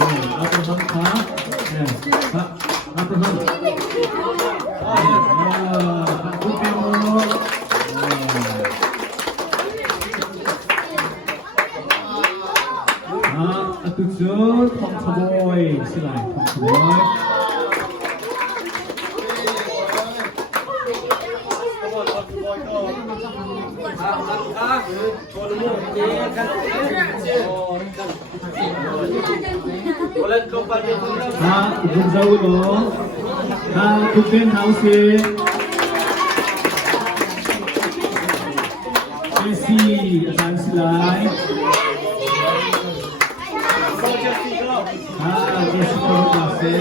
앞으로 가. 네. 가. 앞으로 가. 그쪽 펑처보이 시간 펑처보이 자, 분자우도 자, 국빈 하우스 AC 단실라이 Jessica Classe.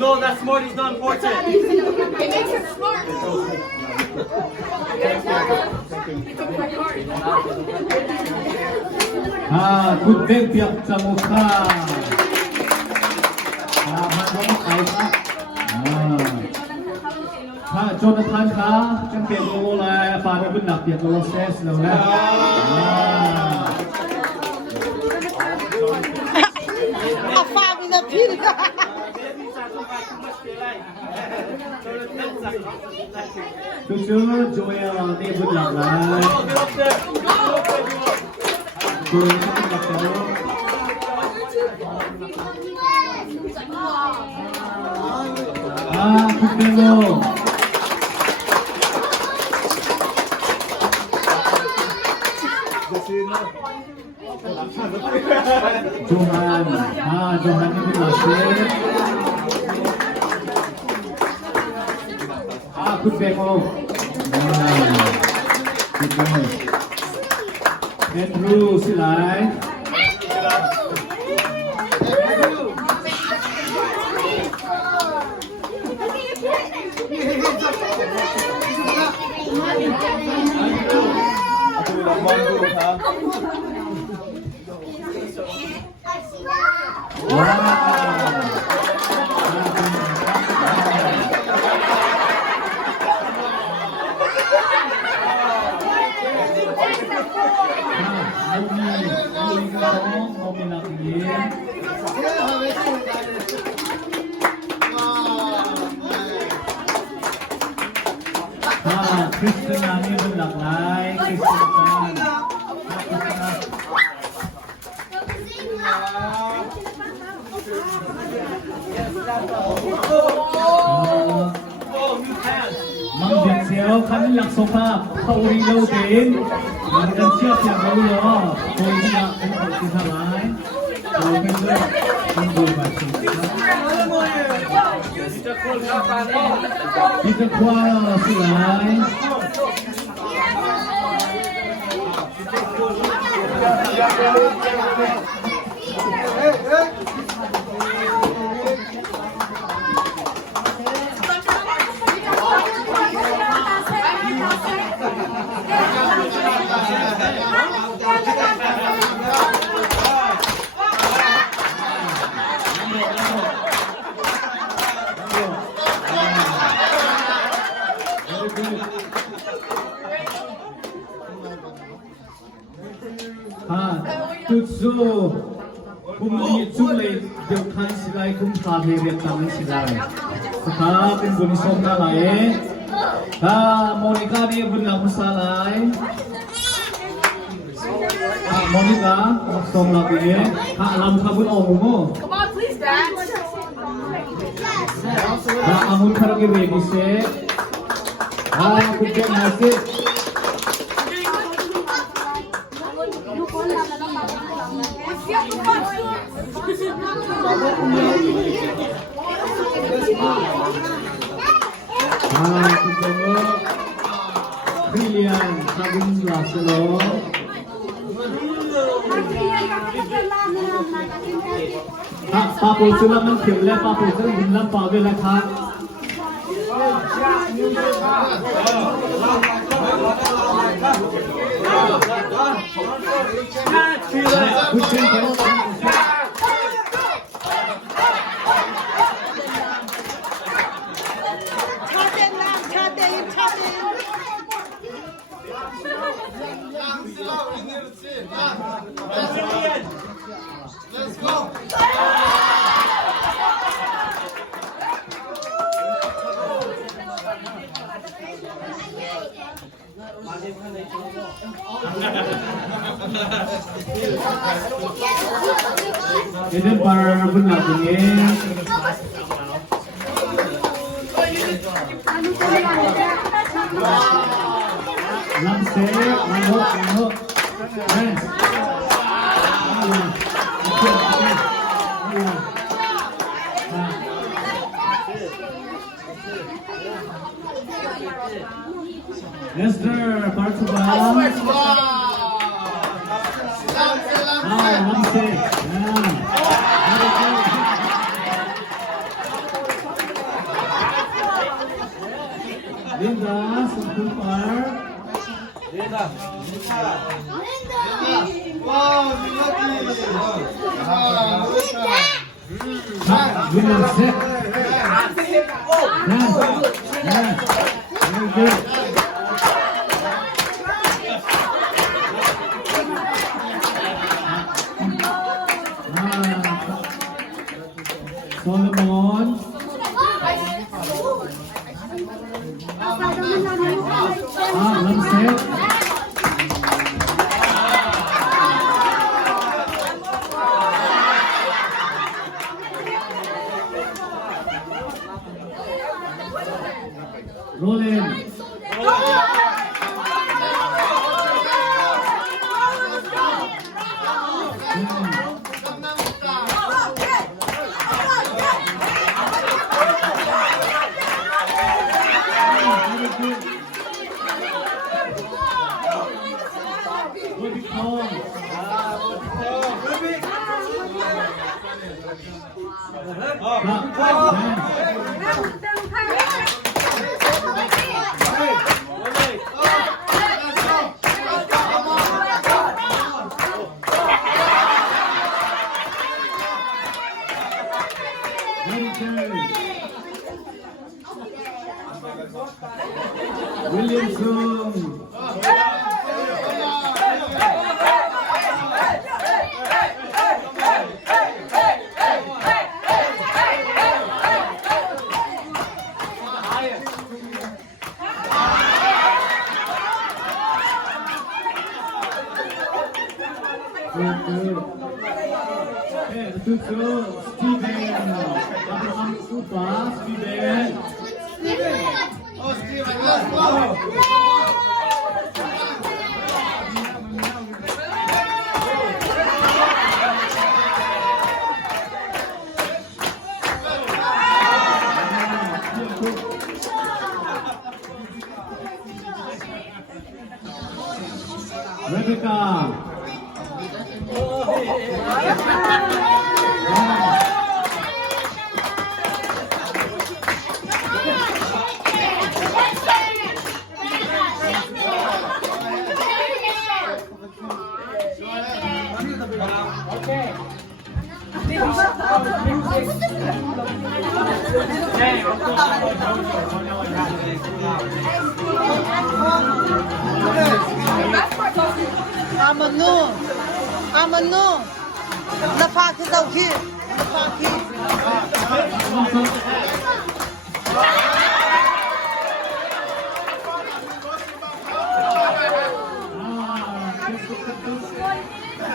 No, that smart is not important. It makes him smart. 굿뱅 비약자모카. 한번 알까? Jonathan คะจังเปียกโลเลยฝากไว้เป็นหนักเปียกโลเซสแล้วนะเอาฟามีน้ำพริกชื่อโจเอลนี่เป็นหลักเลยคุณเป็นหลักเลยคุณเป็นโลJohan, Johan ini berhasil. Good demo. Good demo. Andrew silai. Krishna ini berlaklai Krishna Mang Việt Xéo khăn lạc số pháp Khẩu đi lâu đến Mang gần chiếc chẳng đâu đó Tôi đi lạc cũng phải xin thả lái Tôi bên đây Không đủ phải xin Đi cho qua xin lái Tutsu Bumi Jumlai Jaukan Silai Kumpa Heret Tangan Silai Sekarang Bumi Somna Lai Monica ni Bunda Musalai Monica Somna Bini Alam Kabun Omumo Come on, please, Dad. Amun Karagi Wegi Se Kuken Nasib Pilihan Sabun Laselo Papu Sulam Nam Kemle Papu Sulam Bundam Pawe Lakha Eden para bunabungin. Lamse, manhok. Yes. Esther, part of Lamse. Linda, simple part. Winner set. Yes. Very good. Solomon. Lamset. Roland. Williamson. Steven. Abraham Upa. Steven. Oh, Steven, let's go. Rebecca. Amanu. Nafaki daw ki. Nafaki.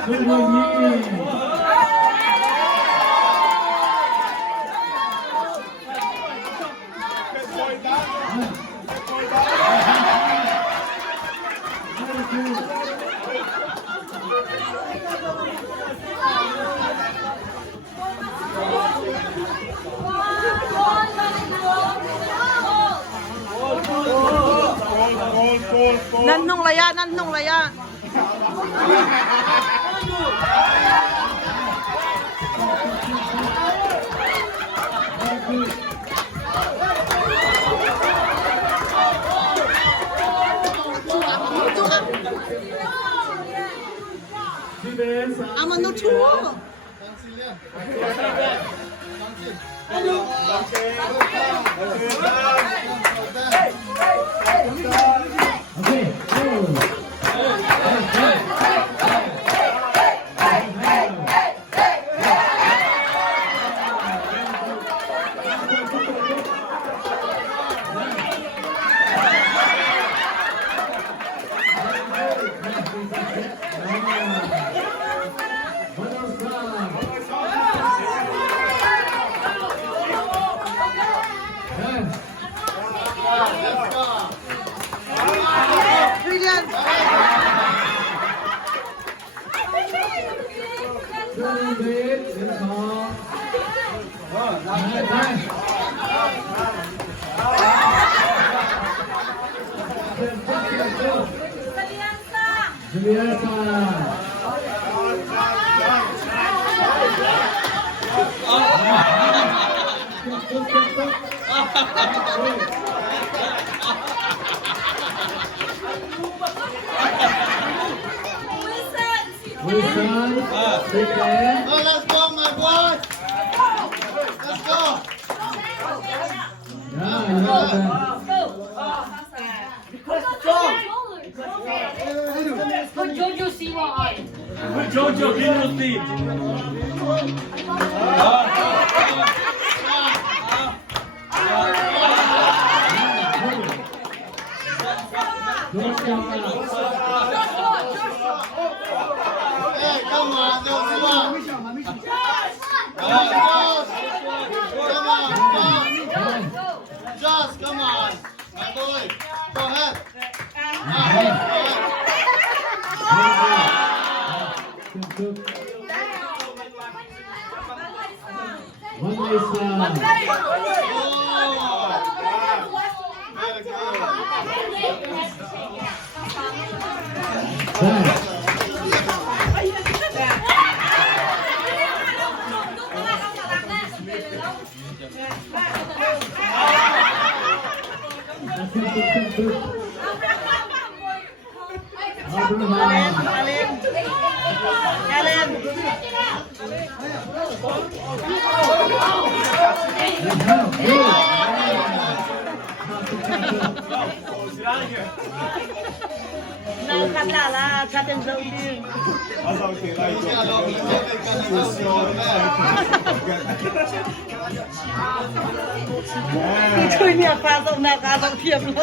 Good morning. Nannong laya. Amanu chuo. Okay. Let's go. Brilliant. Oh, let's go, my boy. Let's go. Put Jojo Siwa on. Put Jojo Gino Steve. Hey, come on, don't come on. Come on, Josh, come on. My boy, go ahead. One baseline. Nào khăn là khăn đừng dâu đi. Thôi nè, pha dâu nào pha dâu thiệp luôn.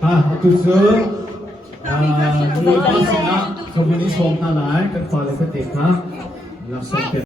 Aku sơ người bác sĩ, công ty sống ta lại, cái khoa là phải tiết ha, làm xong